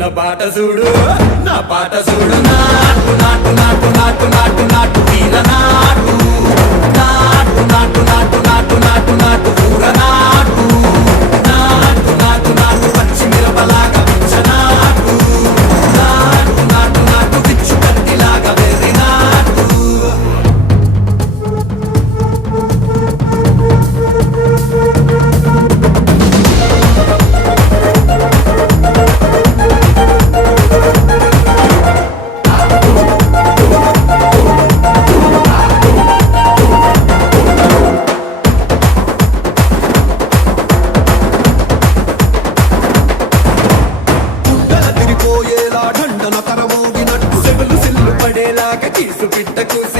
నా పాట చూడు నా పాట చూడు నాటు నాటు నాటు నాటు నాటు నాటు తీర నాటు నాటు నాటు నాటు నాటు నాటు నాటు కూర నాటు నాటు నాటు నాటు పచ్చి మిరపలాగా పిచ్చ నాటు నాటు నాటు నాటు పిచ్చు కత్తిలాగా వెర్రి నాటు దండన కరమోగినట్టు సెగలు సిల్లు పడేలాగా కీసు పిట్ట కూసు